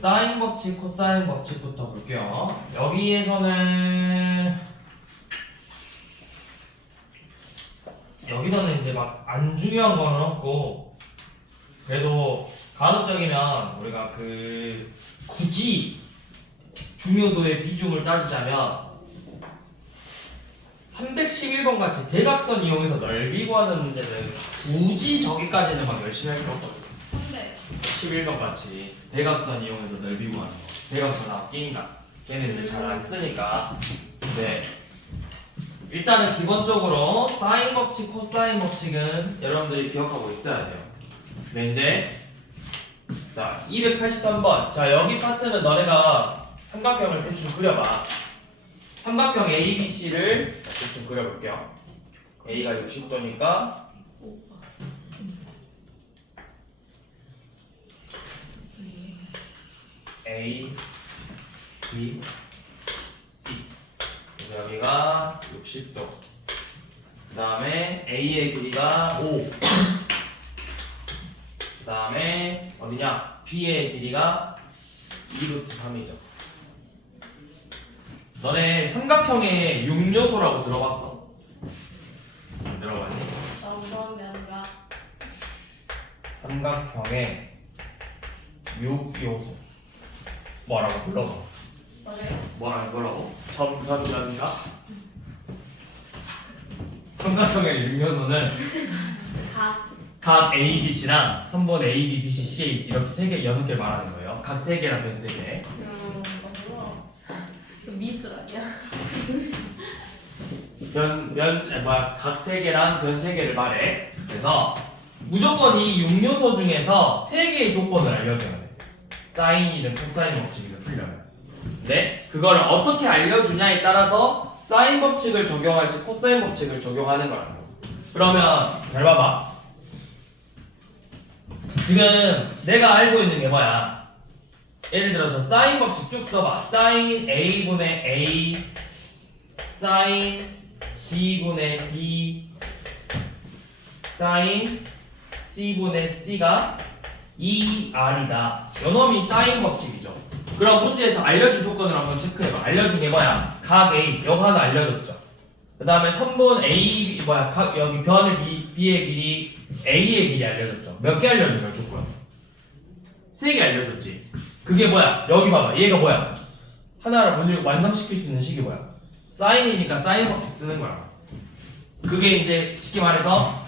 사인 법칙, 코사인 법칙부터 볼게요. 여기서는 이제 막 안 중요한 거는 없고, 그래도 간혹적이면 우리가 굳이 중요도의 비중을 따지자면 311번 같이 대각선 이용해서 넓이 구하는 문제는 굳이 저기까지는 막 열심히 할 필요 없거든요. 11번 같이 대각선 이용해서 넓이 구하는 거. 대각선 앞끼인가? 걔네들 잘 안 쓰니까. 근데 일단은 기본적으로 사인 법칙, 코사인 법칙은 여러분들이 기억하고 있어야 돼요. 근데 이제 자 283번. 자 여기 파트는 너네가 삼각형을 대충 그려봐. 삼각형 ABC를 대충 그려볼게요. A가 60도니까 A, B, C. 여기가 60도. 그 다음에 A의 길이가 5. 그 다음에 어디냐? B의 길이가 2루트 3이죠. 너네 삼각형의 6요소라고 들어봤어? 안 들어봤니? 점선면과 삼각형의 6요소. 뭐라고 불러봐? 뭐라는 거라고? 점선면과? 삼각형의 6요소는 각 A, B, C랑 선분 A, B, B, C, C, A 이렇게 3개, 6개를 말하는 거예요. 각 3개랑 변 3개. 미술 아니야? 각 3개랑 변 3개를 말해. 그래서 무조건 이 6요소 중에서 3개의 조건을 알려줘야 돼. 사인이든 코사인 법칙이든 풀려면. 근데 그거를 어떻게 알려주냐에 따라서 사인 법칙을 적용할지 코사인 법칙을 적용하는 거라고. 그러면 잘 봐봐. 지금 내가 알고 있는 게 뭐야? 예를 들어서 사인 법칙 쭉 써봐. 사인 A분의 A, 사인 B분의 B, 사인 C분의 C가 2R이다. 요놈이 사인 법칙이죠. 그럼 문제에서 알려준 조건을 한번 체크해봐. 알려준 게 뭐야? 각 A, 요 하나 알려줬죠. 그 다음에 선분 A, 여기 변의 B의 길이, A의 길이 알려줬죠. 몇 개 알려준 거야, 조건? 3개 알려줬지. 그게 뭐야? 여기 봐봐. 얘가 뭐야? 하나를 완성시킬 수 있는 식이 뭐야? 사인이니까 사인 법칙 쓰는 거야. 그게 이제 쉽게 말해서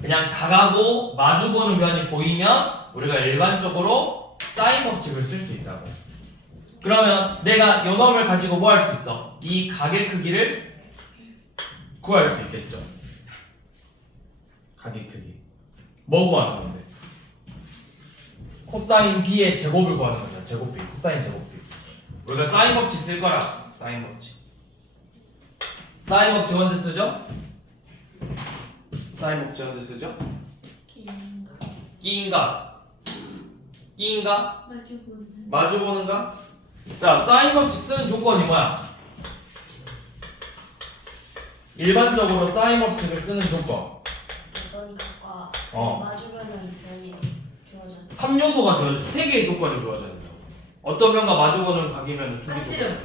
그냥 각하고 마주보는 변이 보이면 우리가 일반적으로 사인 법칙을 쓸 수 있다고. 그러면 내가 요 놈을 가지고 뭐 할 수 있어? 이 각의 크기를 구할 수 있겠죠. 각의 크기. 뭐 구하는 건데? 코사인 B의 제곱을 구하는 거죠. 제곱 B. 코사인 제곱 B. 우리가 사인 법칙 쓸 거라. 사인 법칙. 사인 법칙 언제 쓰죠? 사인 법칙 언제 쓰죠? 끼인가? 끼인가? 마주보는가? 자, 사인 법칙 쓰는 조건이 뭐야? 일반적으로 사인 법칙을 쓰는 조건. 어떤 각과 어. 마주보는 변이 주어져. 3요소가 주어져. 3개의 조건이 주어져야 된다고. 어떤 변과 마주보는 각이면 2개 반지름.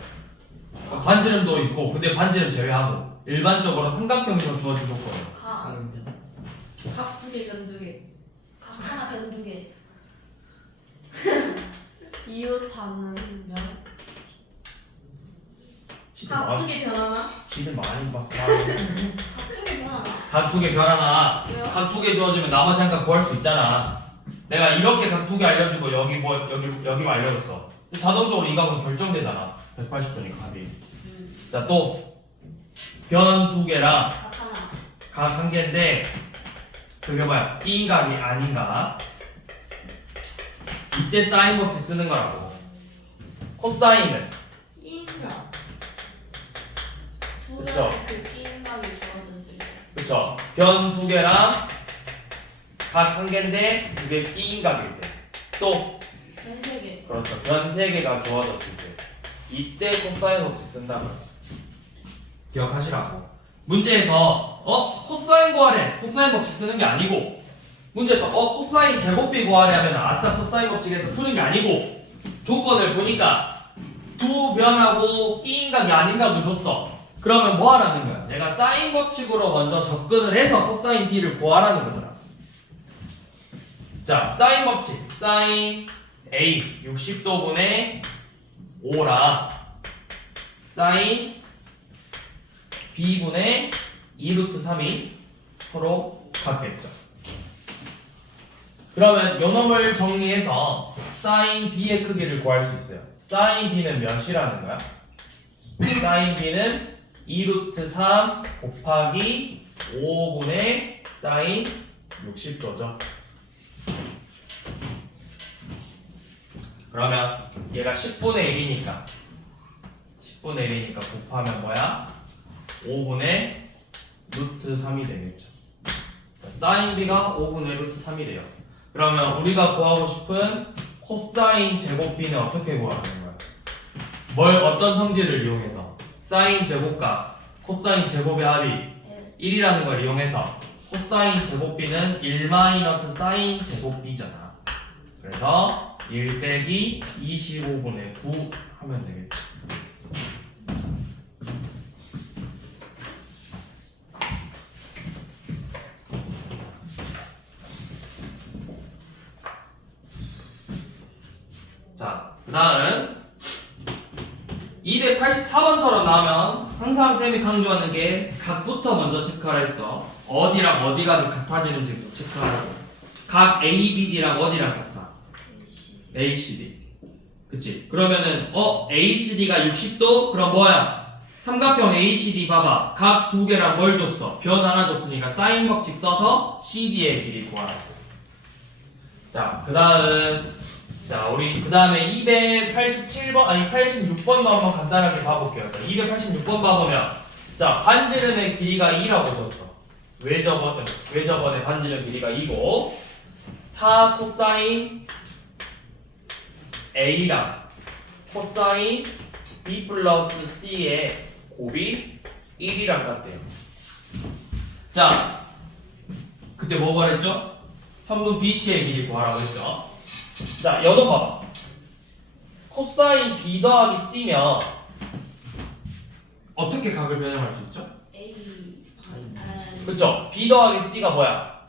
조건. 반지름도 있고, 근데 반지름 제외하고 일반적으로 삼각형에서 주어진 조건이에요. 각 2개, 변 2개. 각 하나, 변 2개. 이웃하는 면. 각 2개 변 하나? 지들 많이 봐. 각 2개 변 하나? 각 2개 변 하나. 왜요? 각 2개 주어지면 나머지 한 각 구할 수 있잖아. 내가 이렇게 각 2개 알려주고 여기만 알려줬어. 자동적으로 이 각은 결정되잖아. 180도니까 각이. 자, 또 변 2개랑 각 하나. 각 1개인데 그게 뭐야? B인각이 아닌가? 이때 사인 법칙 쓰는 거라고. 코사인은 끼인각. 두 그쵸. 변의 그 끼인각이 주어졌을 때. 그쵸? 변 2개랑 각 1개인데 그게 B인각일 때. 또 변 3개. 그렇죠. 변 3개가 주어졌을 때. 이때 코사인 법칙 쓴다고요. 기억하시라고. 문제에서 코사인 구하래. 코사인 법칙 쓰는 게 아니고 문제에서 코사인 제곱 B 구하래 하면 아싸 코사인 법칙에서 푸는 게 아니고 조건을 보니까 두 변하고 B인각이 아닌각을 줬어. 그러면 뭐 하라는 거야? 내가 사인 법칙으로 먼저 접근을 해서 코사인 B를 구하라는 거잖아. 자, 사인 법칙. 사인 A 60도분의 5랑 사인 B분의 2루트 3이 서로 같겠죠. 그러면 요놈을 정리해서 사인 B의 크기를 구할 수 있어요. 사인 B는 몇이라는 거야? 사인 B는 2루트 3 곱하기 5분의 사인 60도죠. 그러면 얘가 10분의 1이니까 10분의 1이니까 곱하면 뭐야? 5분의 루트 3이 되겠죠. 사인 B가 5분의 루트 3이 돼요. 그러면 우리가 구하고 싶은 코사인 제곱 B는 어떻게 구하는 거야? 어떤 성질을 이용해서? 사인 제곱과 코사인 제곱의 합이 1이라는 걸 이용해서 코사인 제곱 B는 1 마이너스 사인 제곱 B잖아. 그래서 1 빼기 25분의 9 하면 되겠죠. 자, 그 다음은 284번처럼 나오면 항상 쌤이 강조하는 게 각부터 먼저 체크하라 했어. 어디랑 어디가 같아지는지 체크하라고. 각 ABD랑 어디랑 같아? ACD. 그치? 그러면은 ACD가 60도? 그럼 뭐야? 삼각형 ACD 봐봐. 각 두 개랑 뭘 줬어? 변 하나 줬으니까 사인 법칙 써서 CD의 길이 구하라고. 자, 그 다음 자, 우리 그 다음에 287번, 아니 86번도 한번 간단하게 봐볼게요. 자, 286번 봐보면, 자, 반지름의 길이가 2라고 줬어. 왜 저번에 반지름 길이가 2고, 4 코사인 A랑 코사인 B 플러스 C의 곱이 1이랑 같대요. 자, 그때 뭐가 그랬죠? 선분 BC의 길이 구하라고 했죠. 자, 연호 봐봐. 코사인 B 더하기 C면 어떻게 각을 변형할 수 있죠? A 그쵸? B 더하기 C가 뭐야?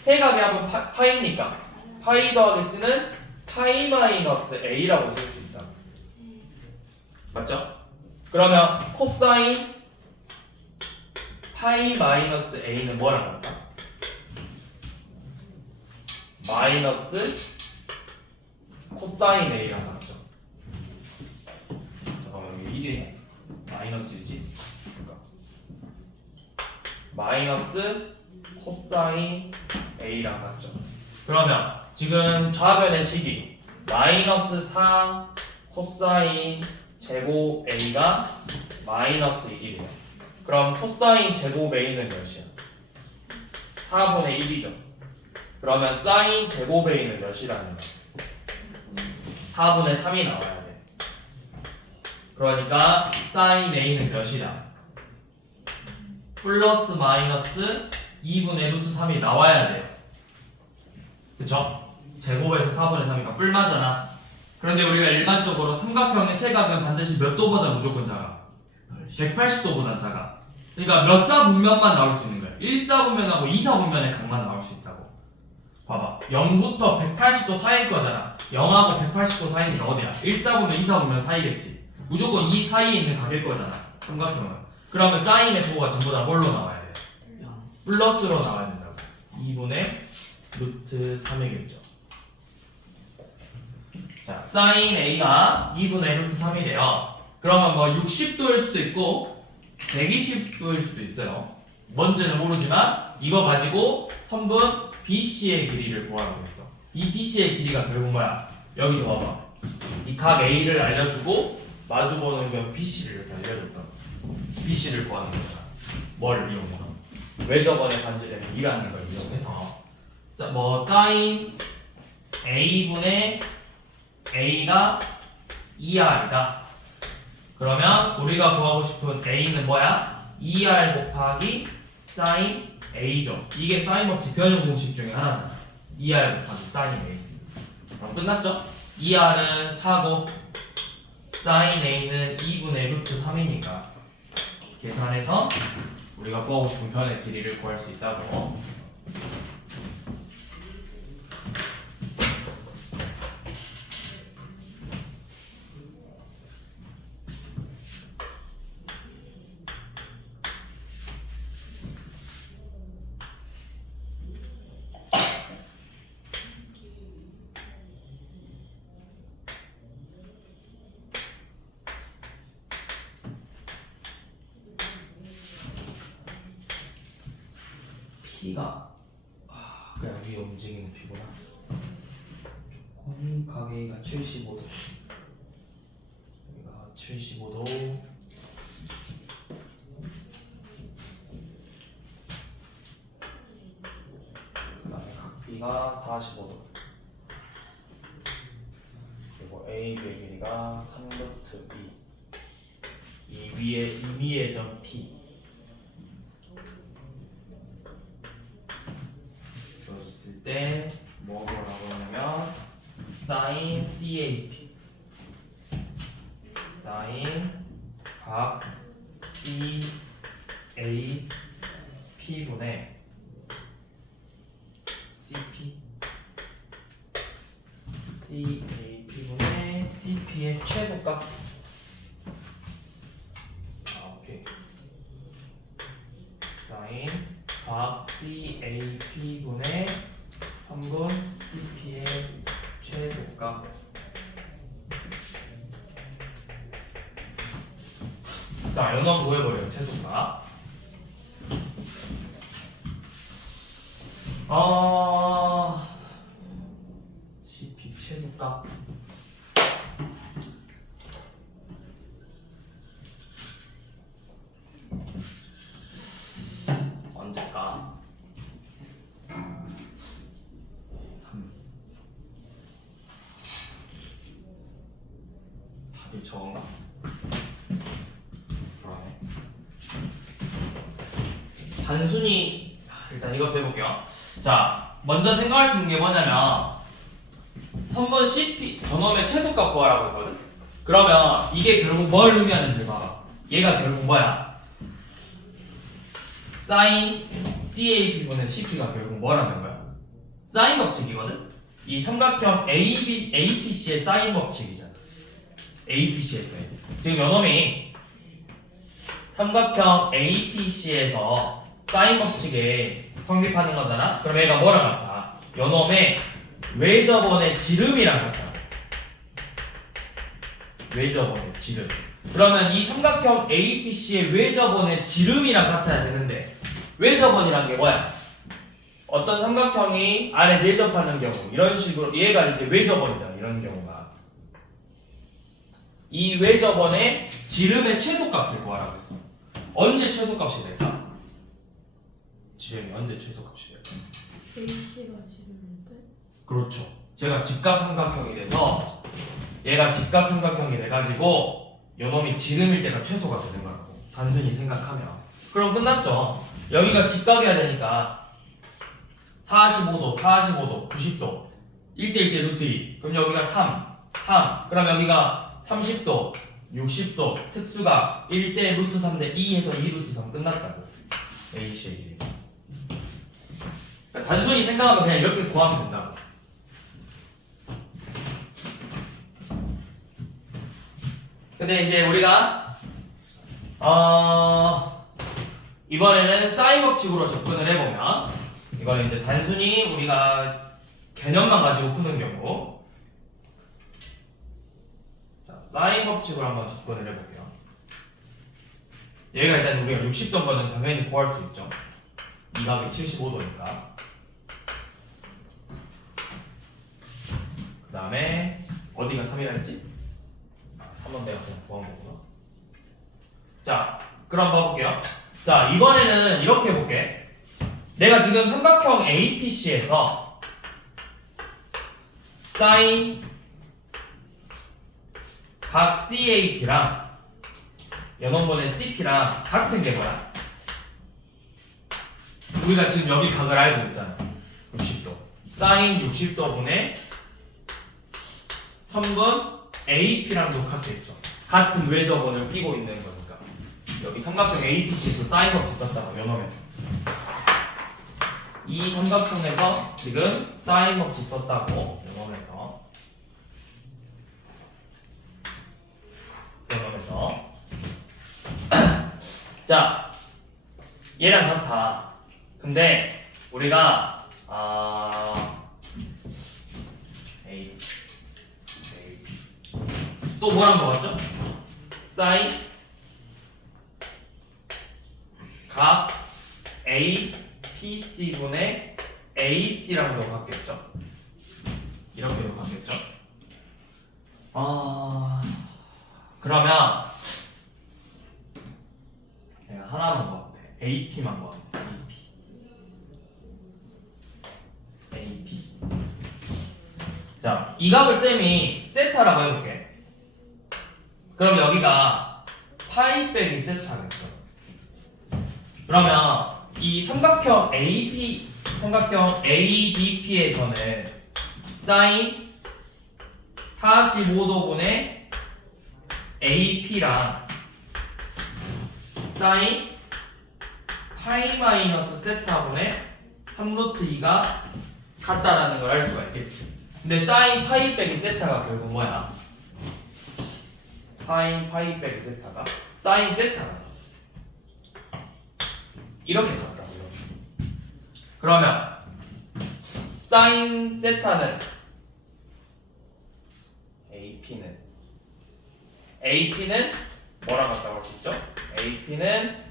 세 각의 합은 파이니까 파이 더하기 C는 파이 마이너스 A라고 쓸 수 있다. 맞죠? 그러면 코사인 파이 마이너스 A는 뭐라고 할까? 마이너스 코사인 A랑 같죠? 잠깐만, 여기 1이 마이너스이지? 그러니까 마이너스 코사인 A랑 같죠? 그러면 지금 좌변의 식이 마이너스 4 코사인 제곱 A가 마이너스 1이래요. 그럼 코사인 제곱 A는 몇이야? 4분의 1이죠. 그러면 사인 제곱 A는 몇이라는 거야? 4분의 3이 나와야 돼. 그러니까 사인 A는 몇이다? 플러스 마이너스 2분의 루트 3이 나와야 돼요. 그쵸? 제곱에서 4분의 3이니까 뿔마잖아. 그런데 우리가 일반적으로 삼각형의 세각은 반드시 몇 도보다 무조건 작아? 180도보다 작아. 그러니까 몇 사분면만 나올 수 있는 거야. 1사분면하고 2사분면의 각만 나올 수 있다고. 봐봐, 0부터 180도 사이일 거잖아. 0하고 180도 사이니까 어디야? 1사분면, 2사분면 사이겠지. 무조건 이 사이에 있는 각일 거잖아, 삼각형은. 그러면 사인의 부호가 전부 다 뭘로 나와야 돼? 플러스로 나와야 된다고. 2분의 루트 3이겠죠. 자, 사인 A가 2분의 루트 3이 돼요. 그러면 뭐 60도일 수도 있고 120도일 수도 있어요. 뭔지는 모르지만 이거 가지고 선분 BC의 길이를 구하라고 했어. 이 BC의 길이가 결국 뭐야? 여기 봐봐. 이 각 A를 알려주고 마주보는 면 BC를 이렇게 알려줬다. BC를 구하는 거잖아. 뭘 이용해서? 왜 저번에 반지름이 2라는 걸 이용해서 뭐 사인 A분의 A가 2R이다. 그러면 우리가 구하고 싶은 A는 뭐야? 2R 곱하기 사인 A죠. 이게 사인 법칙 변형 공식 중에 하나잖아. 2R 곱하기 사인 A. 그럼 끝났죠? 2r은 4고 sin a는 2분의 루트 3이니까 계산해서 우리가 구하고 싶은 변의 길이를 구할 수 있다고. P가 그냥 위에 움직이는 P구나. 조건이 가계가 75도. 여기가 75도. 그다음에 각 B가 45도. 그리고 AB의 길이가 3루트 2. 이 위의 점 P. 주어졌을 때 뭐라고 하냐면 sin CAP sin 각 CAP분의 CAP분의 CP의 최소값. 오케이. sin 각 CAP분의 3분 CP의 최소값. 자, 연원 구해버려요. 최소값. CP 최소값. 언제까? 3. 답이 저건가? 그러네. 단순히 일단 이것도 해볼게요. 자, 먼저 생각할 수 있는 게 뭐냐면 3번 CP 저놈의 최소값 구하라고 했거든. 그러면 이게 결국 뭘 의미하는지 봐봐. 얘가 결국 뭐야? sin CAP분의 CP가 결국 뭐라는 거야? 사인 법칙이거든? 이 삼각형 APC의 사인 법칙이잖아. APC에서 지금 요놈이 삼각형 APC에서 사인 법칙에 성립하는 거잖아? 그럼 얘가 뭐랑 같아? 요놈의 외접원의 지름이랑 같아. 외접원의 지름. 그러면 이 삼각형 APC의 외접원의 지름이랑 같아야 되는데 외접원이란 게 뭐야? 어떤 삼각형이 안에 내접하는 경우 이런 식으로 얘가 이제 외접원이잖아. 이런 경우가 이 외접원의 지름의 최소값을 구하라고 했어. 언제 최소값이 될까? 지름이 언제 최소값이 될까? AC가 지름인데? 그렇죠. 제가 직각 삼각형이 돼서 얘가 직각 삼각형이 돼가지고 요놈이 지름일 때가 최소가 되는 거라고 단순히 생각하면. 그럼 끝났죠. 여기가 직각이어야 되니까 45도, 45도, 90도 1대1대 루트 2. 그럼 여기가 3. 그럼 여기가 30도, 60도 특수가 1대 루트 3대 2에서 2 루트 3 끝났다고. AC의 길이. 그러니까 단순히 생각하면 그냥 이렇게 구하면 된다고. 근데 이제 우리가 이번에는 사인 법칙으로 접근을 해보면 이거는 이제 단순히 우리가 개념만 가지고 푸는 경우. 자, 사인 법칙으로 한번 접근을 해볼게요. 얘가 일단 우리가 60도 거는 당연히 구할 수 있죠. 이 각이 75도니까. 그 다음에 어디가 3이라 했지? 3번 내가 그냥 구한 거구나. 자, 그럼 봐볼게요. 자, 이번에는 이렇게 해볼게. 내가 지금 삼각형 APC에서 sin 각 CAP랑 연원본의 CP랑 같은 게 뭐야? 우리가 지금 여기 각을 알고 있잖아. 60도. sin 60도분의 3분 선분 AP랑도 같겠죠. 같은 외접원을 끼고 있는 거니까. 여기 삼각형 APC에서 사인 법칙 썼다고 연험에서. 이 삼각형에서 지금 사인 법칙 썼다고 연험에서. 자, 얘랑 같아. 근데 우리가 또 뭐랑 먹었죠? 사인 각 APC분의 AC랑도 같겠죠? 이렇게도 같겠죠? 그러면 내가 하나만 더 하면 돼. AP만 더 하면 돼. AP. 자, 이 값을 쌤이 세타라고 해볼게. 그럼 여기가 파이 빼기 세타겠죠. 그러면 이 삼각형 AP, 삼각형 ABP에서는 사인 45도분의 AP랑 사인 파이 마이너스 세타분의 3루트 2가 같다라는 걸 알 수가 있겠지. 근데 사인 파이 빼기 세타가 결국 뭐야? 사인 파이 빼기 세타가 사인 세타가 이렇게 같다고요. 그러면 사인 세타는 AP는 뭐랑 같다고 할 수 있죠? AP는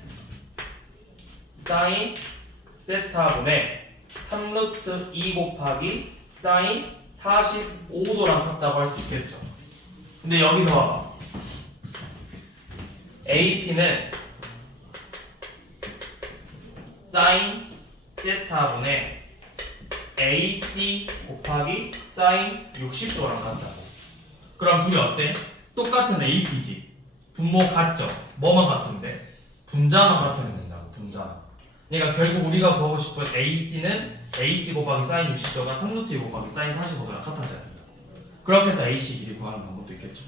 사인 세타분의 3루트 2 곱하기 사인 45도랑 같다고 할 수 있겠죠. 근데 여기서 봐봐. AP는 사인 세타분의 AC 곱하기 사인 60도랑 같다고. 그럼 둘이 어때? 똑같은 AP지. 분모 같죠? 뭐만 같은데? 분자만 같으면 된다고. 분자. 그러니까 결국 우리가 보고 싶은 AC는 AC 곱하기 사인 60도가 3루트 2 곱하기 사인 45도랑 같아져야 된다. 그렇게 해서 AC 길이 구하는 방법도 있겠죠.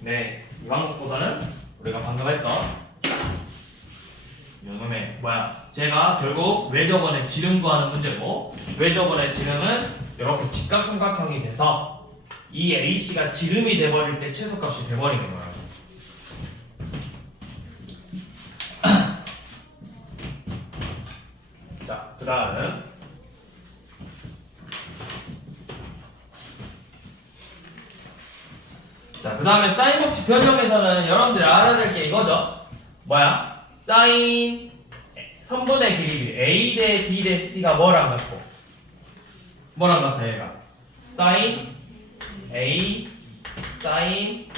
네, 이 방법보다는 우리가 방금 했던 요놈의 제가 결국 외접원의 지름 구하는 문제고, 외접원의 지름은 이렇게 직각삼각형이 돼서 이 AC가 지름이 돼버릴 때 최소값이 돼버리는 거예요. 자, 그 다음 그 다음에 사인 법칙 변형에서는 여러분들이 알아야 될 게 이거죠. 사인 선분의 길이 A 대 B 대 C가 뭐랑 같고, 뭐랑 같아 얘가? 사인 A, 사인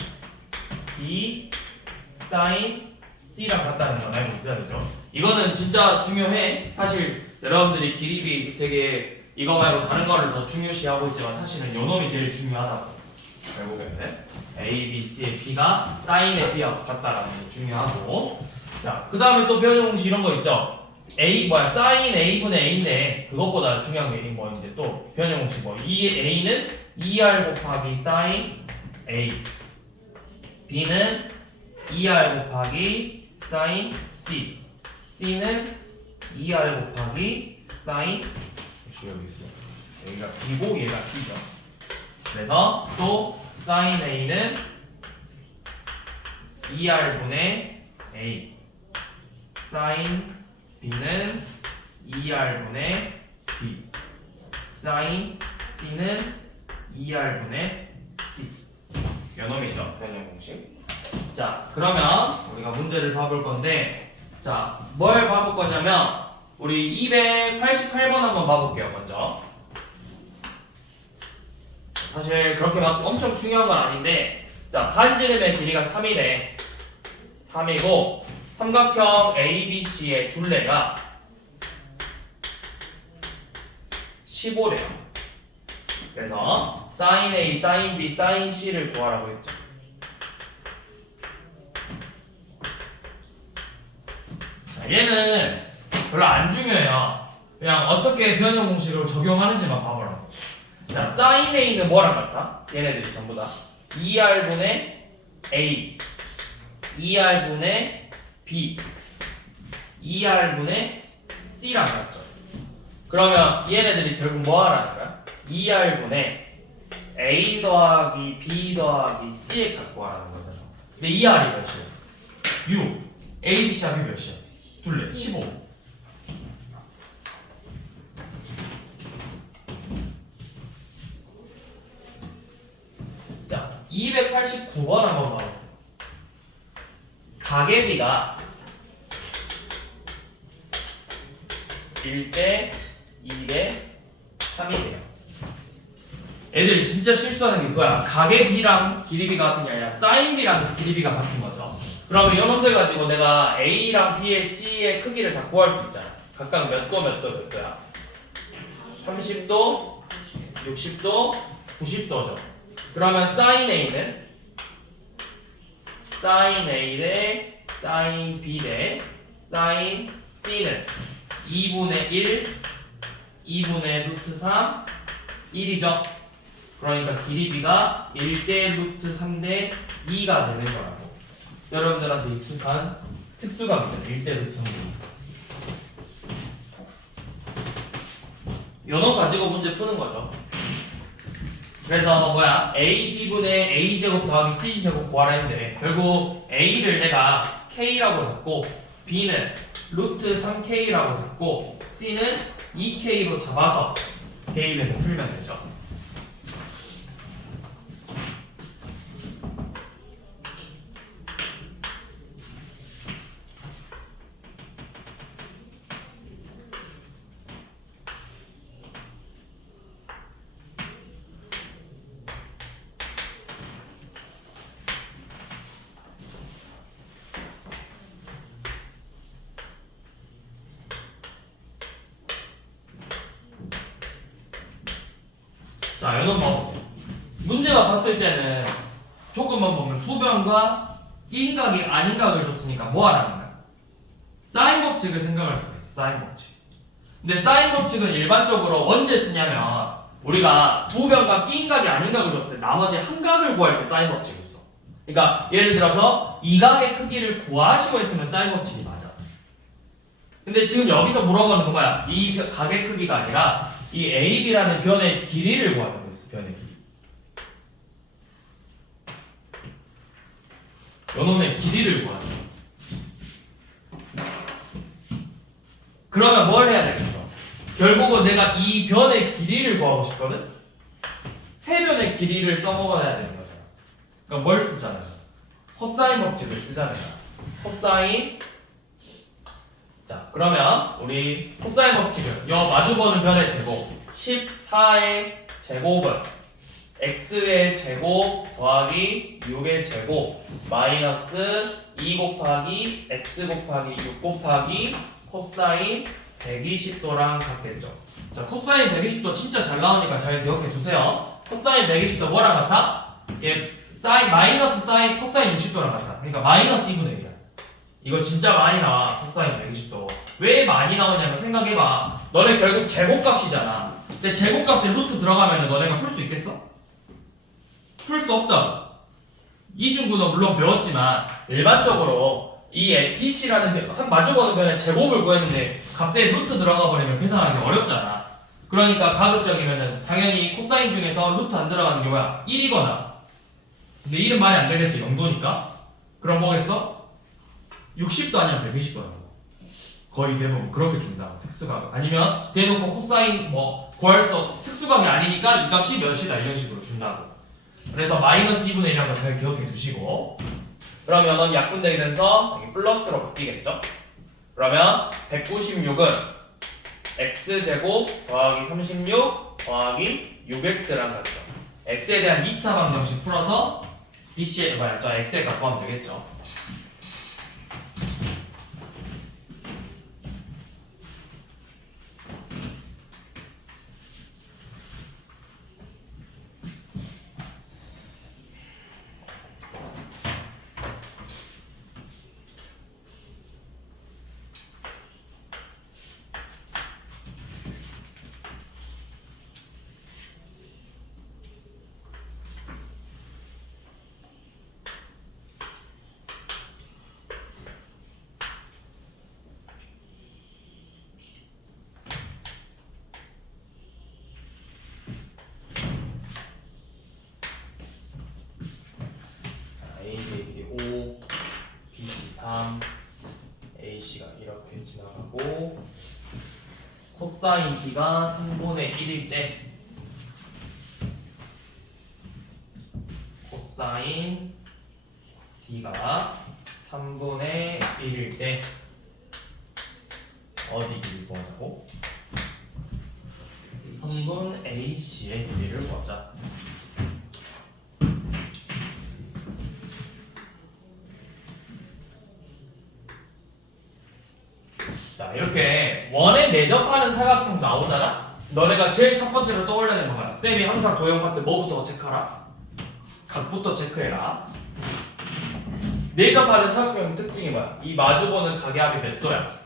B, 사인 C랑 같다는 건 알고 있어야 되죠. 이거는 진짜 중요해. 사실 여러분들이 길이비 되게 이거 말고 다른 거를 더 중요시하고 있지만 사실은 요 놈이 제일 중요하다고. 결국에는 A, B, C의 B가 사인의 B와 같다라는 게 중요하고. 자, 그 다음에 또 변형 공식 이런 거 있죠. 사인 A분의 A인데 그것보다 중요한 게 뭐 이제 또 변형 공식 이 A는 2R 곱하기 사인 A, B는 2R 곱하기 사인 C, C는 2R 곱하기 사인 여기 있어. 여기가 B고 얘가 C죠. 그래서 또 사인 A는 2R분의 A, 사인 B는 2R분의 B, 사인 C는 2R분의 C. 요놈이죠, 변형 공식. 자, 그러면 우리가 문제를 봐볼 건데, 자, 뭘 봐볼 거냐면 우리 288번 한번 봐볼게요. 먼저 사실 그렇게 막 엄청 중요한 건 아닌데, 자, 반지름의 길이가 3이래. 3이고 삼각형 ABC의 둘레가 15래요. 그래서 sin A, sin B, sin C를 구하라고 했죠. 자, 얘는 별로 안 중요해요. 그냥 어떻게 변형 공식으로 적용하는지만 봐보라고. 자, 사인 A는 뭐랑 같아? 얘네들이 전부 다 2R분의 A, 2R분의 B, 2R분의 C랑 같죠? 그러면 얘네들이 결국 뭐 하라는 거야? 2R분의 A 더하기 B 더하기 C에 갖고 하라는 거잖아. 근데 2R이 몇이야? 6. A, B, C 합이 몇이야? 둘레 15. 자, 289번 한번 봐보세요. 가계비가 1대 2대 3이 돼요. 애들이 진짜 실수하는 게 그거야. 가계비랑 길이비가 같은 게 아니라 사인비랑 길이비가 같은 거죠. 그러면 이놈들 가지고 내가 A랑 B의 C의 크기를 다 구할 수 있잖아. 각각 몇 도 몇 도 몇 도야? 30도, 60도, 90도죠. 그러면 사인 A는 사인 A 대 사인 B 대 사인 C는 2분의 1, 2분의 루트 3, 1이죠. 그러니까 길이비가 1대 루트 3대 2가 되는 거라고. 여러분들한테 익숙한 특수각이죠. 1대 루트 3대 2. 요놈 가지고 문제 푸는 거죠. 그래서 뭐야? A, B분의 A제곱 더하기 C제곱 구하라 했는데 결국 A를 내가 K라고 잡고 B는 루트 3K라고 잡고 C는 2K로 잡아서 대입해서 풀면 되죠. 자, 요놈 봐보세요. 문제만 봤을 때는 조금만 보면 투변과 E인각이 아닌각을 줬으니까 뭐 하라는 거야? 사인 법칙을 생각할 수가 있어. 사인 법칙. 근데 사인 법칙은 일반적으로 언제 쓰냐면 우리가 두변과 B인각이 아닌각을 줬을 때 나머지 한 각을 구할 때 사인 법칙을 써. 그러니까 예를 들어서 이 각의 크기를 구하시고 있으면 사인 법칙이 맞아. 근데 지금 여기서 물어보는 건 뭐야? 이 각의 크기가 아니라 이 AB라는 변의 길이를 구하는 거였어. 변의 길이. 요놈의 길이를 구하죠. 그러면 뭘 해야 되겠어? 결국은 내가 이 변의 길이를 구하고 싶거든? 세 변의 길이를 써먹어야 되는 거잖아. 그러니까 뭘 쓰잖아요? 코사인 법칙을 쓰잖아요. 코사인. 자, 그러면 우리 코사인 법칙은 여 마주보는 변의 제곱 14의 제곱은 x의 제곱 더하기 6의 제곱 마이너스 2 곱하기 x 곱하기 6 곱하기 코사인 120도랑 같겠죠. 자, 코사인 120도 진짜 잘 나오니까 잘 기억해 두세요. 코사인 120도 뭐랑 같아? 얘 사인 마이너스 사인 코사인 60도랑 같아. 그러니까 마이너스 2분의 1이야. 이거 진짜 많이 나와. 코사인 120도. 왜 많이 나오냐면 생각해봐. 너네 결국 제곱값이잖아. 근데 제곱값에 루트 들어가면 너네가 풀 수 있겠어? 풀 수 없다. 이중구는 물론 배웠지만 일반적으로 이 BC라는 한 마주보는 변의 제곱을 구했는데 값에 루트 들어가 버리면 계산하기 어렵잖아. 그러니까 가급적이면은 당연히 코사인 중에서 루트 안 들어가는 게 뭐야? 1이거나. 근데 1은 말이 안 되겠지. 0도니까. 그럼 뭐겠어? 60도 아니면 120도라고. 거의 대부분 그렇게 준다. 특수각. 아니면 대놓고 코사인 뭐 구할 수 특수각이 아니니까 이 값이 몇이다 이런 식으로 준다고. 그래서 마이너스 2분의 1한 거 잘 기억해 두시고. 그러면 약분되면서 여기 플러스로 바뀌겠죠? 그러면 196은 x제곱 더하기 36 더하기 6x랑 같죠. x에 대한 2차 방정식 풀어서 bc에 저 x에 갖고 하면 되겠죠. 이렇게 지나가고 코사인 T가 3분의 1일 때 코사인 T가 3분의 1일 때 어디 길이 구하자고? 3분 AC의 길이를 구하자. 자, 이렇게 원에 내접하는 사각형 나오잖아? 너네가 제일 첫 번째로 떠올려야 되는 거야. 쌤이 항상 도형 파트 뭐부터 체크하라? 각부터 체크해라. 내접하는 사각형의 특징이 뭐야? 이 마주보는 각의 몇 도야?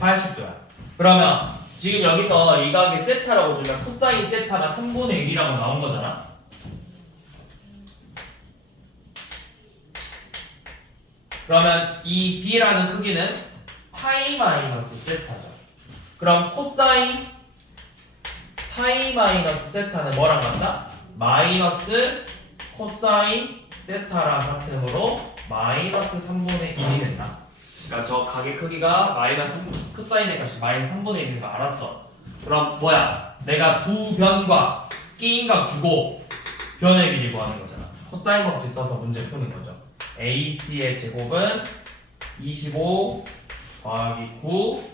180도야. 그러면 지금 여기서 이 각이 세타라고 주면 코사인 세타가 3분의 1이라고 나온 거잖아? 그러면 이 B라는 크기는 파이 마이너스 세타죠. 그럼 코사인 파이 마이너스 세타는 뭐랑 같다? 마이너스 코사인 세타랑 같으므로 마이너스 3분의 1이 된다. 그러니까 저 각의 크기가 마이너스 코사인의 값이 마이너스 3분의 1인 거 알았어. 그럼 뭐야? 내가 두 변과 끼인 각 주고 변의 길이 구하는 거잖아. 코사인 법칙 써서 문제 푸는 거죠. AC의 제곱은 25 더하기 9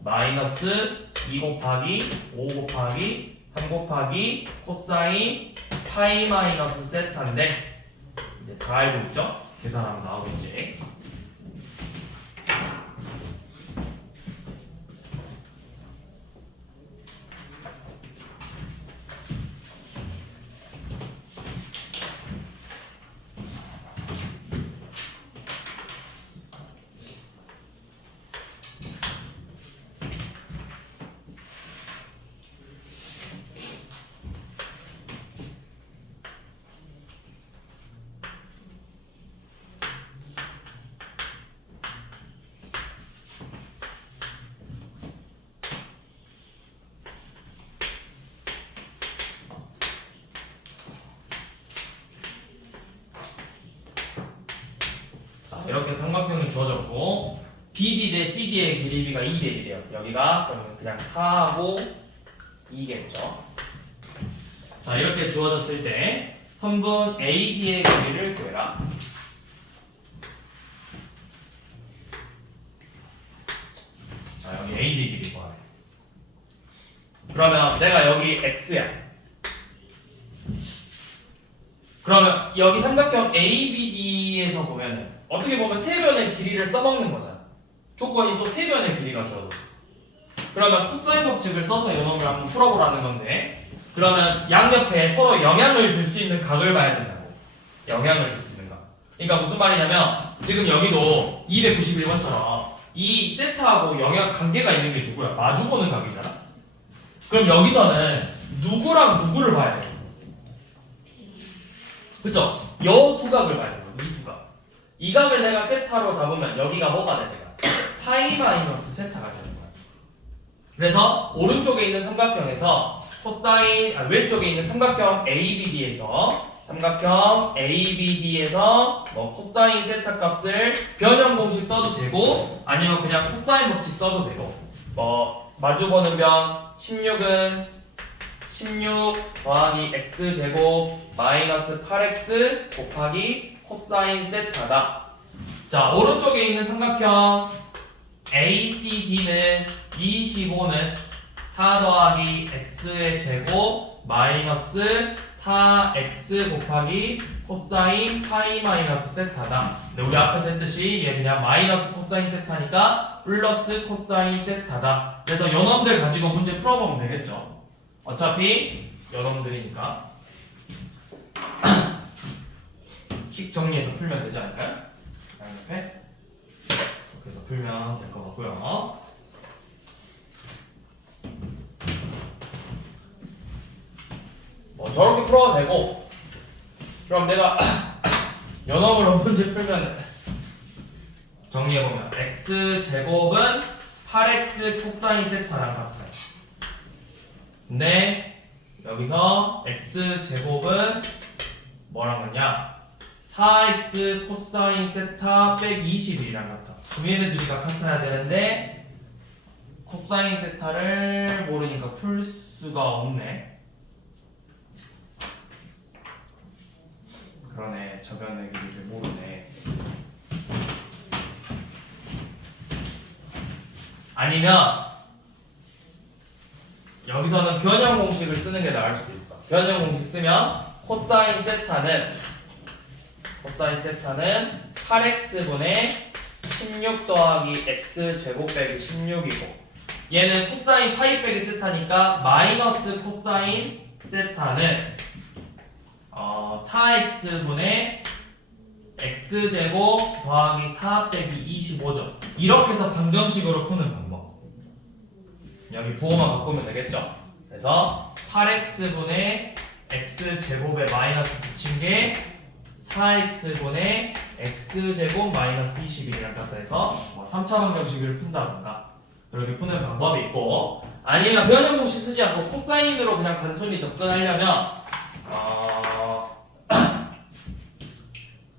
마이너스 2 곱하기 5 곱하기 3 곱하기 코사인 파이 마이너스 세타인데 이제 다 알고 있죠? 계산하면 나오겠지. 이렇게 삼각형이 주어졌고 BD 대 CD의 길이가 2대 1이에요. 여기가 그러면 그냥 4하고 2겠죠. 자, 이렇게 주어졌을 때 선분 AD의 길이를 구해라. 자, 여기 AD 길이 구하래. 그러면 내가 여기 X야. 그러면 여기 삼각형 ABD에서 보면은 어떻게 보면 세 변의 길이를 써먹는 거잖아. 조건이 또 세 변의 길이가 주어졌어. 그러면 코사인 법칙을 써서 이놈을 한번 풀어보라는 건데, 그러면 양옆에 서로 영향을 줄 수 있는 각을 봐야 된다고. 영향을 줄 수 있는 각. 그러니까 무슨 말이냐면 지금 여기도 291번처럼 이 세타하고 영향 관계가 있는 게 누구야? 마주보는 각이잖아. 그럼 여기서는 누구랑 누구를 봐야 되겠어? 그쵸? 여 두 각을 봐야 되는 거야. 이 두 각. 이 각을 내가 세타로 잡으면 여기가 뭐가 되는 거야? 파이 마이너스 세타가 되는 거야. 그래서 오른쪽에 있는 삼각형에서 코사인 왼쪽에 있는 삼각형 ABD에서 뭐 코사인 세타 값을 변형 공식 써도 되고 아니면 그냥 코사인 법칙 써도 되고 뭐 마주보는 변 16은 16 더하기 x제곱 마이너스 8x 곱하기 코사인 세타다. 자, 오른쪽에 있는 삼각형 ACD는 25는 4 더하기 x의 제곱 마이너스 4x 곱하기 코사인 파이 마이너스 세타다. 근데 우리 앞에서 했듯이 얘 그냥 마이너스 코사인 세타니까 플러스 코사인 세타다. 그래서 요놈들 가지고 문제 풀어보면 되겠죠. 어차피 요놈들이니까 식 정리해서 풀면 되지 않을까요? 양옆에 이렇게 해서 풀면 될 것 같고요. 뭐 저렇게 풀어도 되고, 그럼 내가 연업으로 문제 풀면 정리해보면 x제곱은 8x 코사인 세타랑 같아요. 근데 여기서 x제곱은 뭐랑 같냐? 4x 코사인 세타 빼기 21이랑 같아. 그럼 얘네들이가 같아야 되는데 코사인 세타를 모르니까 풀 수가 없네. 그러네. 저변의 길이를 모르네. 아니면 여기서는 변형 공식을 쓰는 게 나을 수도 있어. 변형 공식 쓰면 코사인 세타는 8x분의 16 더하기 x 제곱 빼기 16이고 얘는 코사인 파이 빼기 세타니까 마이너스 코사인 세타는 4x분의 x제곱 더하기 4 빼기 25죠. 이렇게 해서 방정식으로 푸는 방법. 여기 부호만 바꾸면 되겠죠. 그래서 8x분의 x제곱에 마이너스 붙인 게 4x분의 x제곱 마이너스 21이랑 같다 해서 3차 방정식을 푼다던가 이렇게 푸는 방법이 있고 아니면 변형 공식 쓰지 않고 코사인으로 그냥 단순히 접근하려면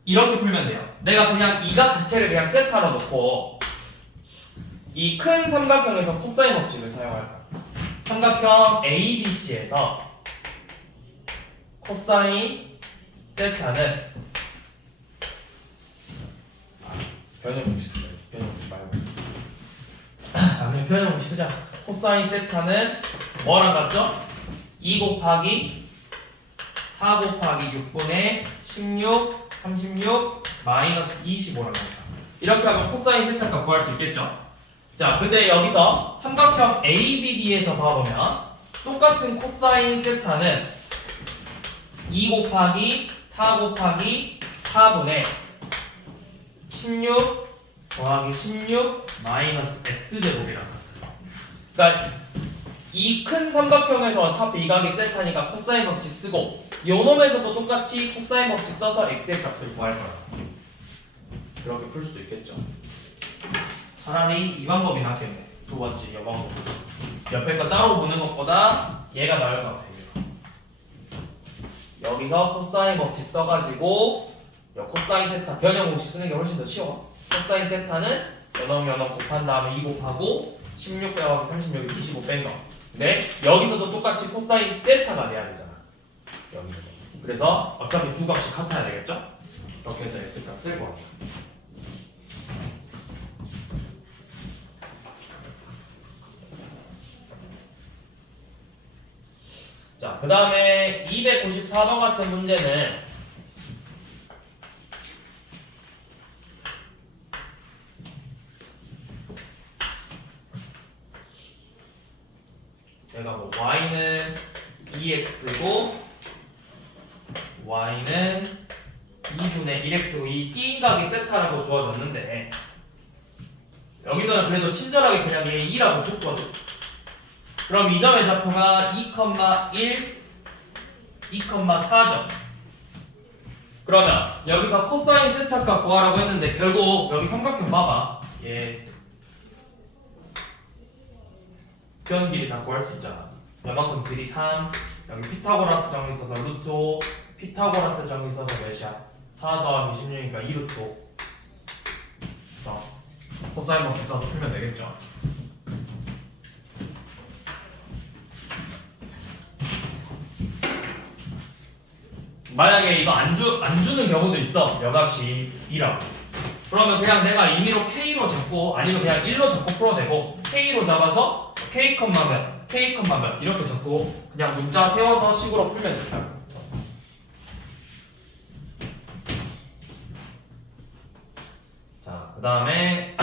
이렇게 풀면 돼요. 내가 그냥 이 각 자체를 그냥 세타로 놓고 이 큰 삼각형에서 코사인 법칙을 사용할 거야. 삼각형 ABC에서 코사인 세타는 변형 공식 쓰자. 변형 공식 말고 그냥 변형 공식 쓰자. 코사인 세타는 뭐랑 같죠? 2 곱하기 4 곱하기 6분의 16 36 마이너스 25랑 같다. 이렇게 하면 코사인 세타값 구할 수 있겠죠? 자, 근데 여기서 삼각형 ABD에서 봐보면 똑같은 코사인 세타는 2 곱하기 4 곱하기 4분의 16 더하기 16 마이너스 x제곱이랑 같다. 그러니까 이 큰 삼각형에서 어차피 이 각이 세타니까 코사인 법칙 쓰고 요 놈에서도 똑같이 코사인 법칙 써서 x의 값을 구할 거야. 그렇게 풀 수도 있겠죠. 차라리 이 방법이 낫겠네. 두 번째 이 방법. 옆에 거 따로 보는 것보다 얘가 나을 것 같아. 여기서 코사인 법칙 써가지고 코사인 세타 변형 공식 쓰는 게 훨씬 더 쉬워. 코사인 세타는 연어 곱한 다음에 2 곱하고 16 빼고 36에 25 뺀 거. 근데 여기서도 똑같이 코사인 세타가 돼야 되잖아. 여기서. 그래서 어차피 두 값이 같아야 되겠죠? 이렇게 해서 S 값을 구합니다. 자, 그 다음에 294번 같은 문제는 내가 뭐 y는 2x고 y는 2분의 1x고 이 띄인 값이 세타라고 주어졌는데 여기서는 그래도 친절하게 그냥 얘 2라고 줬거든. 그럼 이 점의 좌표가 2,1, 2,4점. 그러면 여기서 코사인 세타 값 구하라고 했는데 결국 여기 삼각형 봐봐. 얘 변 길이 다 구할 수 있잖아. 요만큼 길이 3, 여기 피타고라스 점이 있어서 루트 5, 피타고라스 점이 있어서 몇이야? 4 더하기 16이니까 2루트 5. 그래서 코사인 법칙 써서 풀면 되겠죠. 만약에 이거 안 주는 경우도 있어. 여값이 2라고. 그러면 그냥 내가 임의로 K로 잡고 아니면 그냥 1로 잡고 풀어내고 K로 잡아서 K, 몇, K, 몇 이렇게 잡고 그냥 문자 세워서 식으로 풀면 된다. 자, 그 다음에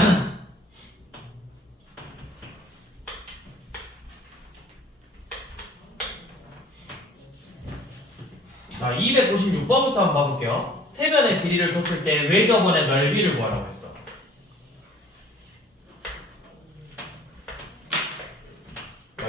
자, 296번부터 한번 봐볼게요. 세변의 길이를 줬을 때 외접원의 넓이를 구하라고 했어.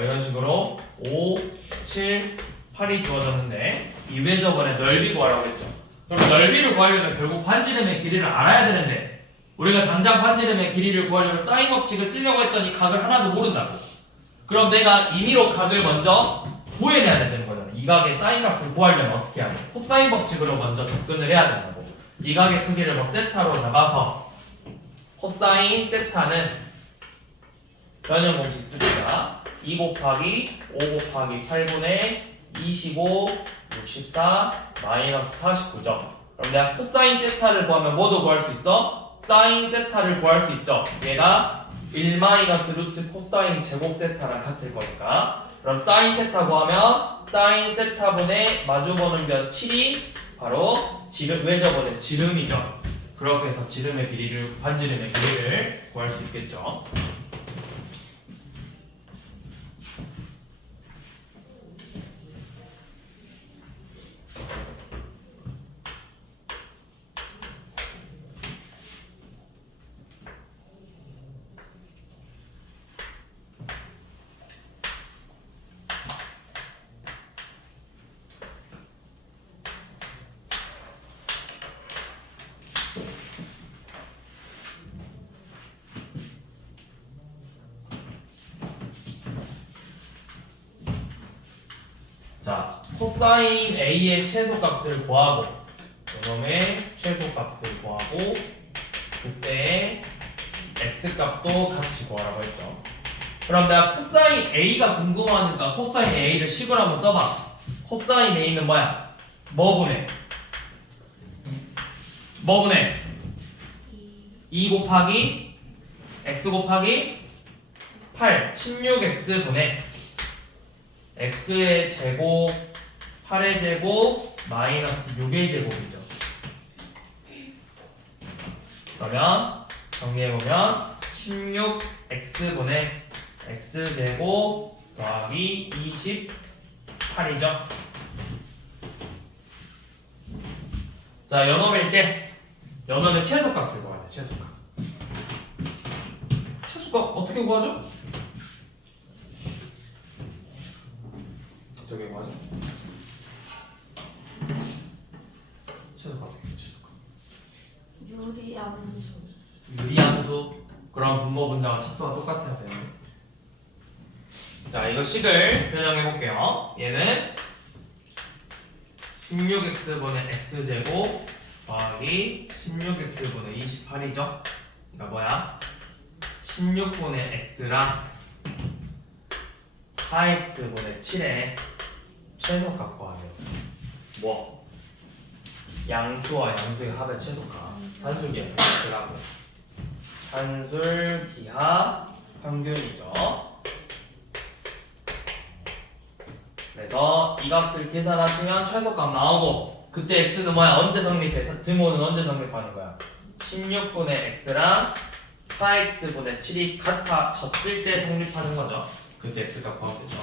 이런 식으로 5, 7, 8이 주어졌는데 이 외접원의 넓이 구하라고 했죠. 그럼 넓이를 구하려면 결국 반지름의 길이를 알아야 되는데 우리가 당장 반지름의 길이를 구하려면 사인 법칙을 쓰려고 했더니 각을 하나도 모른다고. 그럼 내가 임의로 각을 먼저 구해내야 되는 거잖아. 이 각의 사인 값을 구하려면 어떻게 하냐? 코사인 법칙으로 먼저 접근을 해야 된다고. 이 각의 크기를 뭐 세타로 잡아서 코사인 세타는 변형 공식 씁니다. 2 곱하기 5 곱하기 8분의 25 64 마이너스 49죠. 그럼 내가 코사인 세타를 구하면 뭐도 구할 수 있어? 사인 세타를 구할 수 있죠. 얘가 1 마이너스 루트 코사인 제곱 세타랑 같을 거니까. 그럼 사인 세타 구하면 사인 세타분의 마주보는 변 7이 바로 지름, 외접원의 지름이죠. 그렇게 해서 지름의 길이를, 반지름의 길이를 구할 수 있겠죠. 자, 코사인 A의 최소값을 구하고 요놈의 최소값을 구하고 그때 X값도 같이 구하라고 했죠. 그럼 내가 코사인 A가 궁금하니까 코사인 A를 식으로 한번 써봐. 코사인 A는 뭐야? 뭐분의? 뭐분의? 2 곱하기 X 곱하기 8 16X분의 x의 제곱 8의 제곱 마이너스 6의 제곱이죠. 그러면 정리해보면 16x분의 x제곱 더하기 28이죠. 자, 연놈일 때 연놈의 최소값을 구하래. 최소값 어떻게 구하죠? 어떻게 구하죠? 최소값 어떻게 해요? 최소값 유리함수. 유리함수. 그럼 분모 분자와 치수가 똑같아야 되는데. 자, 이거 식을 변형해 볼게요. 얘는 16x분의 x제곱 더하기 16x분의 28이죠. 그러니까 뭐야? 16분의 x랑 4x분의 7의 최소값 구하래요. 뭐? 양수와 양수의 합의 최소값. 산술기하 평균이라고. 산술기하 평균이죠. 그래서 이 값을 계산하시면 최소값 나오고 그때 x는 뭐야? 언제 성립해? 등호는 언제 성립하는 거야? 16분의 x랑 4x분의 7이 같아졌을 때 성립하는 거죠. 그때 x값 구하면 되죠.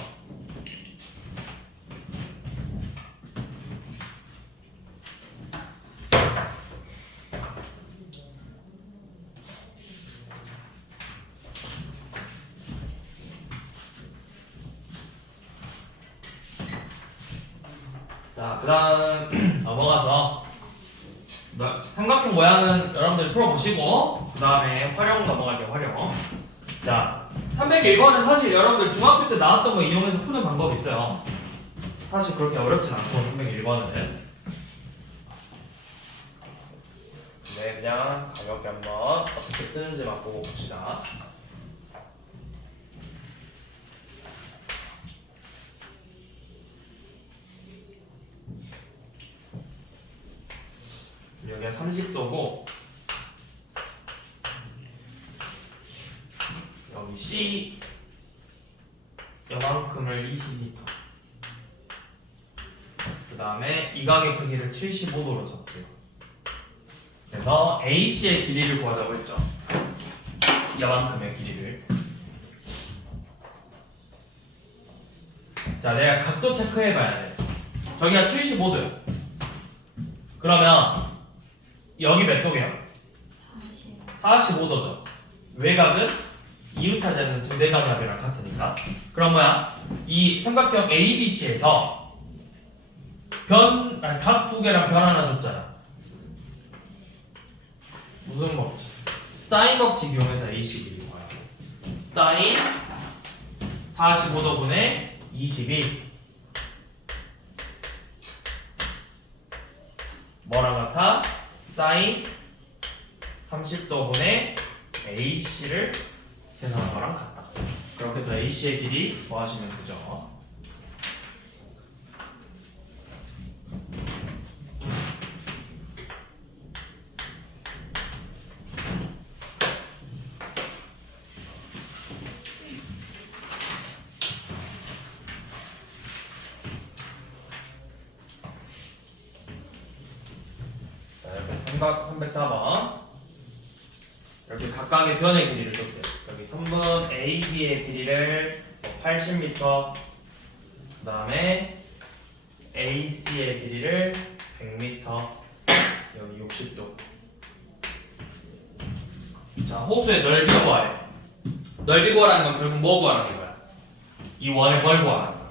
자, 그 다음 넘어가서 삼각형 모양은 여러분들 풀어보시고 그 다음에 활용 넘어갈게요. 활용. 자, 301번은 사실 여러분들 중학교 때 나왔던 거 이용해서 푸는 방법이 있어요. 사실 그렇게 어렵진 않고 301번은 네, 그냥 가볍게 한번 어떻게 쓰는지만 보고 봅시다. 여기가 30도고 여기 C 요만큼을 20m 그 다음에 이 각의 크기를 75도로 잡고요. 그래서 AC의 길이를 구하자고 했죠. 요만큼의 길이를. 자, 내가 각도 체크해봐야 돼. 저기가 75도요. 그러면 여기 몇 도게요? 45도죠. 외곽은 이웃하지 않는 두 대각압이랑 같으니까. 그럼 뭐야? 이 삼각형 ABC에서 각 두 개랑 변 하나 줬잖아. 무슨 법칙? 사인 법칙 이용해서 AC 길이 구해야 돼. 사인 45도분의 22 뭐랑 같아? 사인 30도분의 AC를 계산한 거랑 같다. 그렇게 해서 AC의 길이 구하시면 되죠. 삼각 304번 이렇게 각각의 변의 길이를 줬어요. 여기 선분 AB의 길이를 80m 그 다음에 AC의 길이를 100m 여기 60도. 자, 호수의 넓이 구하래. 넓이 구하라는 건 결국 뭐 구하라는 거야? 이 원의 뭘 구하라는 거야?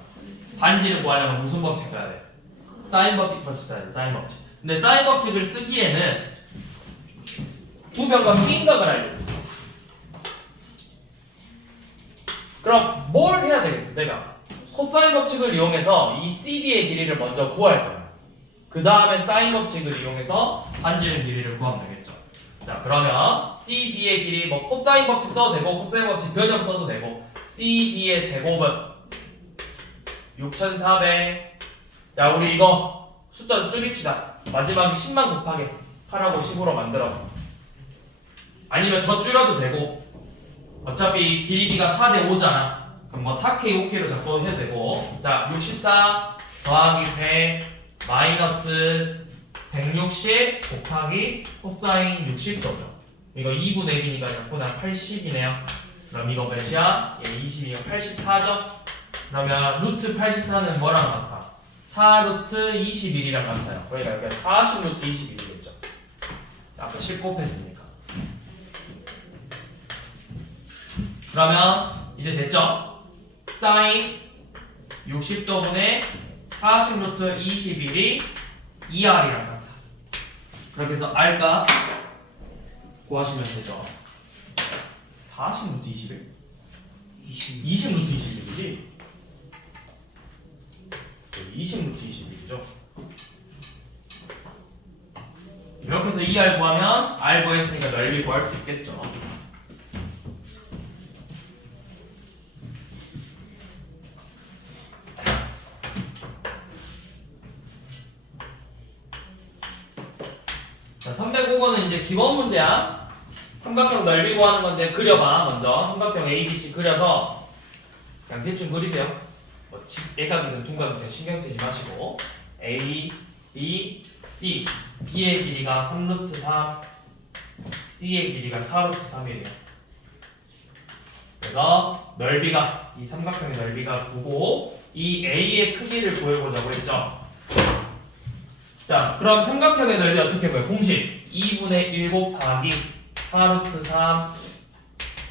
반지를 구하려면 무슨 법칙 써야 돼? 사인 법칙 써야 돼. 사인 법칙. 근데 사인 법칙을 쓰기에는 두 변과 수인각을 알려줬어. 그럼 뭘 해야 되겠어? 내가 코사인 법칙을 이용해서 이 CB의 길이를 먼저 구할 거야. 그 다음에 사인 법칙을 이용해서 반지의 길이를 구하면 되겠죠. 자, 그러면 CB의 길이 뭐 코사인 법칙 써도 되고 코사인 법칙 변형 써도 되고 CB의 제곱은 6400. 자, 우리 이거 숫자 줄입시다. 마지막에 10만 곱하기 8하고 10으로 만들어서 아니면 더 줄여도 되고 어차피 길이가 4대 5잖아. 그럼 뭐 4K, 5K로 잡고 해도 되고. 자, 64 더하기 100 마이너스 160 곱하기 코사인 60도죠. 이거 2분의 1이니까 잡고 난 80이네요. 그럼 이거 몇이야? 얘 20이면 84죠? 그러면 루트 84는 뭐랑 같아? 4 루트 21이랑 같아요. 그러니까 여기가 40 루트 21이겠죠. 아까 10 곱했으니까. 그러면 이제 됐죠? 사인 60도분의 40 루트 21이 2R이랑 같아. 그렇게 해서 R가 구하시면 되죠. 40 루트 21? 20 루트 21이지? 20 루트 21이죠. 이렇게 해서 2R 구하면 R 구했으니까 넓이 구할 수 있겠죠. 자, 305번은 이제 기본 문제야. 삼각형 넓이 구하는 건데 그려봐. 먼저 삼각형 ABC 그려서 그냥 대충 그리세요. 뭐 A각이든 둔각이든 신경 쓰지 마시고 A, B, C B의 길이가 3루트 3 C의 길이가 4루트 3이래요. 그래서 넓이가 이 삼각형의 넓이가 9고 이 A의 크기를 구해보자고 했죠. 자, 그럼 삼각형의 넓이 어떻게 구해? 공식 2분의 1 곱하기 4루트 3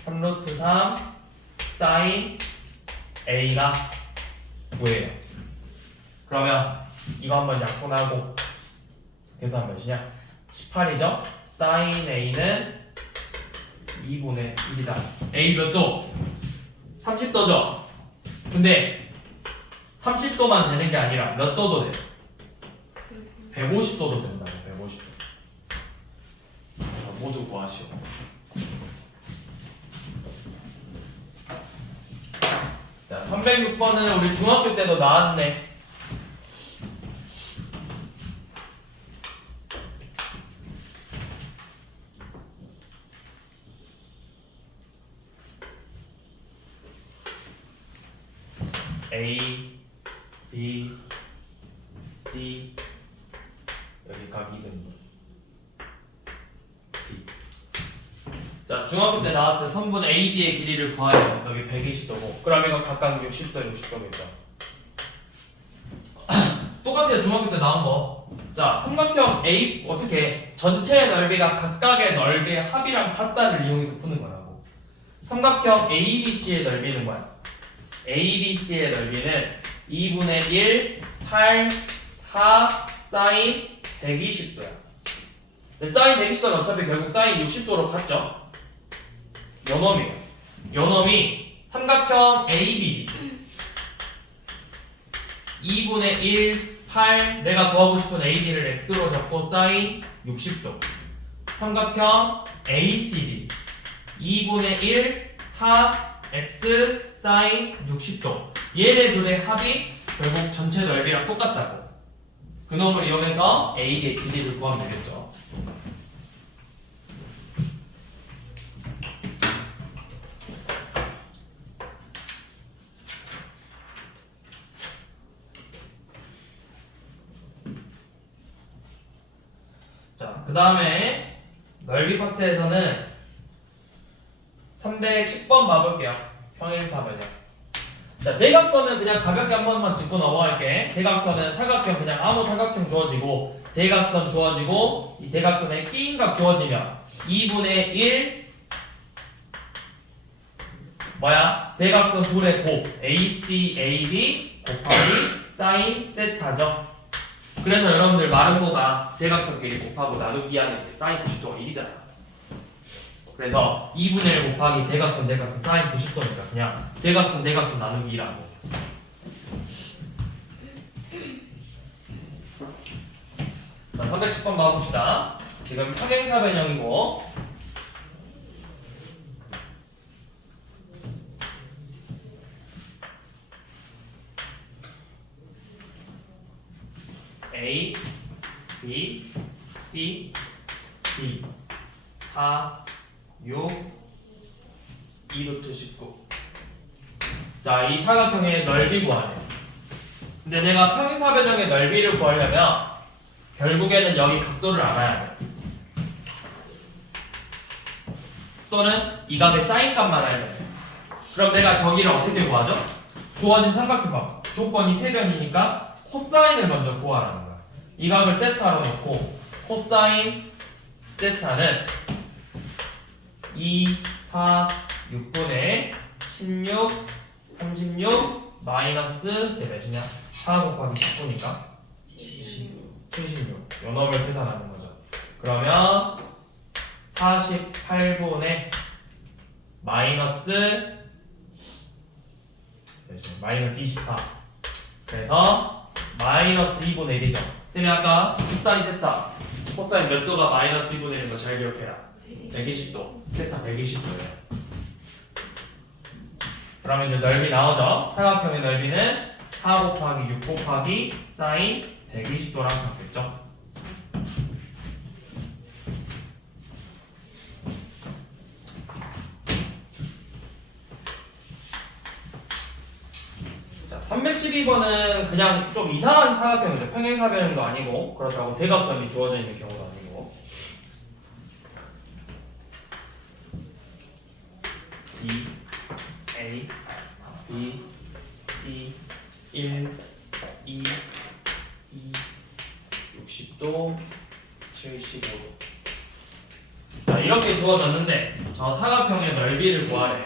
3루트 3 사인 A가 9예요. 그러면 이거 한번 약분하고 계산 몇이냐? 18이죠? 사인 A는 2분의 1이다. A 몇 도? 30도죠? 근데 30도만 되는 게 아니라 몇 도도 돼요? 150도도 된다고. 150도. 모두 구하시오. 자, 306번은 우리 중학교 때도 나왔네. A, B, C 여기 각 2등분 D. 자, 중학교 때 나왔어요. 선분 AD의 길이를 구하래요. 여기 120도고 그럼 이거 각각 60도, 60도겠죠. 똑같아요. 중학교 때 나온 거. 자, 삼각형 A 어떻게 전체의 넓이가 각각의 넓이의 합이랑 같다를 이용해서 푸는 거라고. 삼각형 ABC의 넓이는 뭐야? ABC의 넓이는 2분의 1, 8, 4, 사인 120도야. 사인 120도는 어차피 결국 사인 60도로 갔죠. 요놈이에요. 요놈이 삼각형 ABD 2분의 1, 8 내가 구하고 싶은 AD를 X로 잡고 사인 60도. 삼각형 ACD 2분의 1 4x 사인 60도. 얘네 둘의 합이 결국 전체 넓이랑 똑같다고. 그놈을 이용해서 AB의 길이를 구하면 되겠죠. 자, 그 다음에 넓이 파트에서는 310번 봐볼게요. 평행사변형. 자, 대각선은 그냥 가볍게 한 번만 짚고 넘어갈게. 대각선은 사각형, 그냥 아무 사각형 주어지고, 대각선 주어지고, 이 대각선에 끼인각 주어지면 2분의 1 뭐야? 대각선 둘의 곱 AC, AB 곱하기 사인 세타죠. 그래서 여러분들 마름모가 대각선끼리 곱하고 나누기 하는 게 사인 90도가 1이잖아. 그래서 2분의 1 곱하기 대각선 사인 90도니까 그냥 대각선 나누기 2라고. 자, 310번 봐봅시다. 지금 평행사변형이고 A, B, C, D 4, 6, 2루트 19. 자, 이 사각형의 넓이 구하래. 근데 내가 평행사변형의 넓이를 구하려면 결국에는 여기 각도를 알아야 돼. 또는 이 값의 사인 값만 알면 돼. 그럼 내가 저기를 어떻게 구하죠? 주어진 삼각형 봐. 조건이 세변이니까 코사인을 먼저 구하라는 거야. 이 값을 세타로 놓고 코사인 세타는 2, 4, 6분의 16, 36 마이너스 제 몇이냐? 4 곱하기 10분이니까 76. 요 놈을 계산하는 거죠. 그러면 48분의 마이너스 24. 그래서 마이너스 2분의 1이죠. 쌤이 아까 코사인 세타 코사인 몇 도가 마이너스 2분의 1인 거 잘 기억해라. 120도. 세타 120도예요. 그러면 이제 넓이 나오죠. 사각형의 넓이는 4 곱하기 6 곱하기 사인 120도랑 같겠죠. 자, 312번은 그냥 좀 이상한 사각형이죠. 평행사변형도 아니고 그렇다고 대각선이 주어져 있는 경우도 아니고. 2, A, B, C, 1, 2, 60도, 75도. 자, 이렇게 주어졌는데 저 사각형의 넓이를 구하래.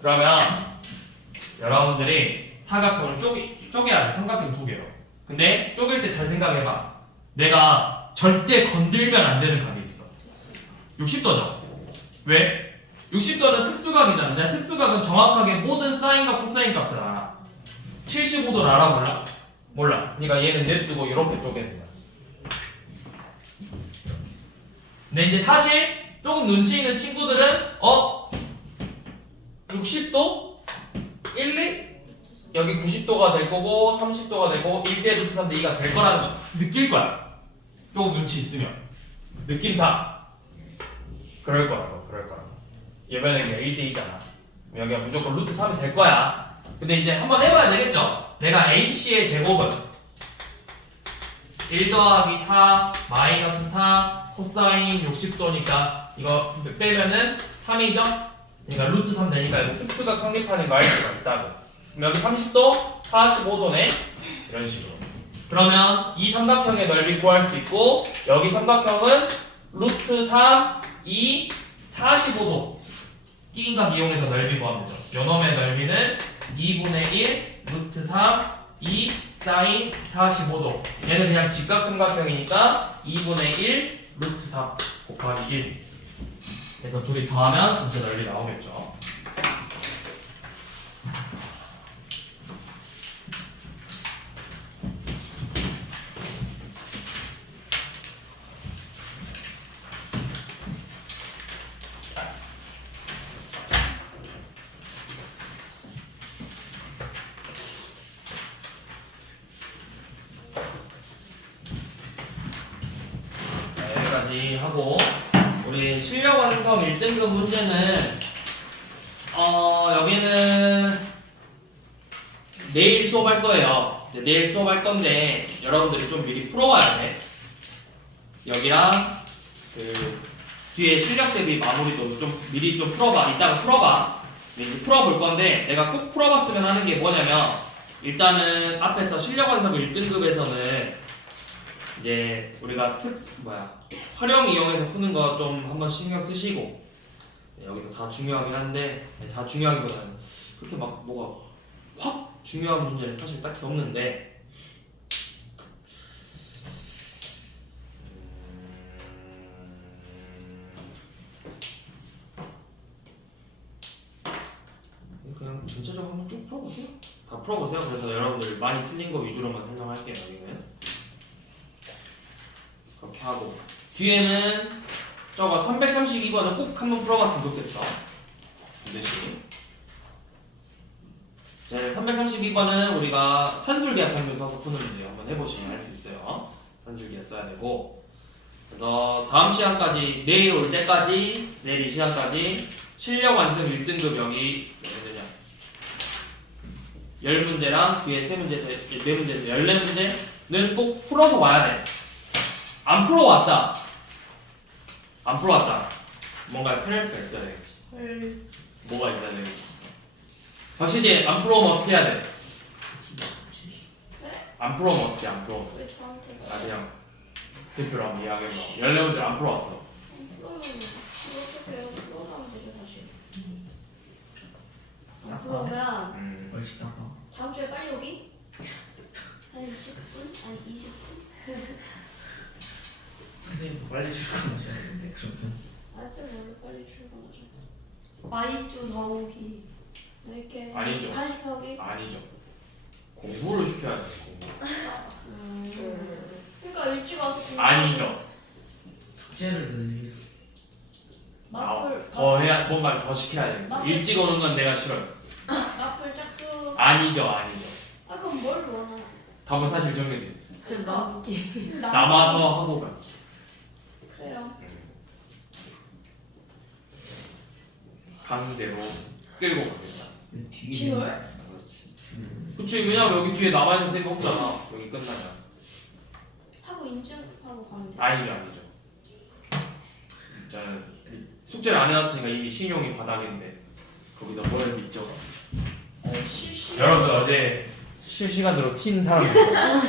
그러면 여러분들이 사각형을 쪼개야 돼. 삼각형 쪼개요. 근데 쪼갤 때 잘 생각해봐. 내가 절대 건들면 안 되는 각이 있어. 60도죠. 왜? 60도는 특수각이잖아. 내가 특수각은 정확하게 모든 사인과 코사인 값을 알아. 75도를 알아 몰라? 몰라. 그러니까 얘는 냅두고 이렇게 쪼개는 거야. 근데 이제 사실 조금 눈치 있는 친구들은 60도? 1, 2? 여기 90도가 될 거고 30도가 될 거고 1대 루트 3대 2가 될 거라는 거 느낄 거야. 조금 눈치 있으면 느낌상 그럴 거라고. 얘변에 1대 2잖아. 여기가 무조건 루트 3이 될 거야. 근데 이제 한번 해봐야 되겠죠? 내가 AC의 제곱은 1 더하기 4 마이너스 4 코사인 60도니까 이거 빼면은 3이죠? 그러니까 루트 3 되니까 이거 특수각 성립하는 거 알 수가 있다고. 그럼 여기 30도, 45도네? 이런 식으로. 그러면 이 삼각형의 넓이 구할 수 있고 여기 삼각형은 루트 3, 2, 45도 끼인각 이용해서 넓이 구하면 되죠. 요놈의 넓이는 2분의 1 루트 3, 2 사인 45도. 얘는 그냥 직각삼각형이니까 2분의 1 루트 3 곱하기 1. 그래서 둘이 더하면 전체 넓이 나오겠죠. 하고 우리 실력 완성 1등급 문제는 여기는 내일 수업할 거예요. 내일 수업할 건데 여러분들이 좀 미리 풀어와야 돼. 여기랑 그 뒤에 실력 대비 마무리도 좀 미리 좀 풀어봐. 이따가 풀어봐. 이제 풀어볼 건데 내가 꼭 풀어봤으면 하는 게 뭐냐면 일단은 앞에서 실력 완성 1등급에서는 이제 우리가 활용 이용해서 푸는 거 좀 한번 신경 쓰시고 여기서 다 중요하긴 한데 다 중요하기보다는 그렇게 막 뭐가 확 중요한 문제는 사실 딱히 없는데 그냥 전체적으로 한번 쭉 풀어보세요. 다 풀어보세요. 그래서 여러분들 많이 틀린 거 위주로만 설명할게요. 여기는 그렇게 하고 뒤에는 저거 332번을 꼭 한번 풀어봤으면 좋겠어. 반드시. 자, 332번은 우리가 산술기압 평균 써서 푸는 문제 한번 해보시면 알 수 있어요. 산술기압 써야 되고 그래서 다음 시간까지 내일 올 때까지 내일 이 시간까지 실력 완성 1등급 여기 몇 문제냐 10문제랑 뒤에 3문제에서 4문제에서 14문제는 꼭 풀어서 와야 돼. 안 풀어왔다. 안 풀어왔다. 뭔가 페널티가 있어야 되겠지. 뭐가 있어야 되겠지. 확실히 안 풀어오면 어떻게 해야 돼? 안 풀어오면 어떻게 안 풀어오면? 왜 저한테? 그냥 대표로 한번 이야기해봐. 14문제 안 풀어왔어. 풀어요. 어떻게 풀어가면 되죠 사실. 안 풀어오면 얼씨 닦아. 다음 주에 빨리 오기? 한 10분? 아니 20분? 선생님 빨리 출근하셔야 되는데 그러면. 알았으면 원래 빨리 출근하죠. 마이쮸 사오기. 이렇게 아니죠. 간식 사오기? 아니죠. 공부를 시켜야 돼. 공부. 그러니까 일찍 와서 공부. 아니죠. 숙제를 늘리서. 마플 더 해야 뭔가 더 시켜야 돼. 마플. 일찍 오는 건 내가 싫어요. 마플 짝수. 아니죠. 아 그럼 뭘 원하? 답은 사실 정해져 있어. 남기. 남아서 하고 가. 그래요. 강제로 끌고 가겠다. 뒤에. 지월? 그렇지. 그치. 왜냐면 여기 뒤에 남아있는 셈이 없잖아. 여기 끝나면. 하고 인증하고 가면 돼. 아니죠. 저는 숙제를 안 해왔으니까 이미 신용이 바닥인데 거기서 뭘 믿죠? 실시. 여러분 어제 실시간으로 튄 사람들 있어요.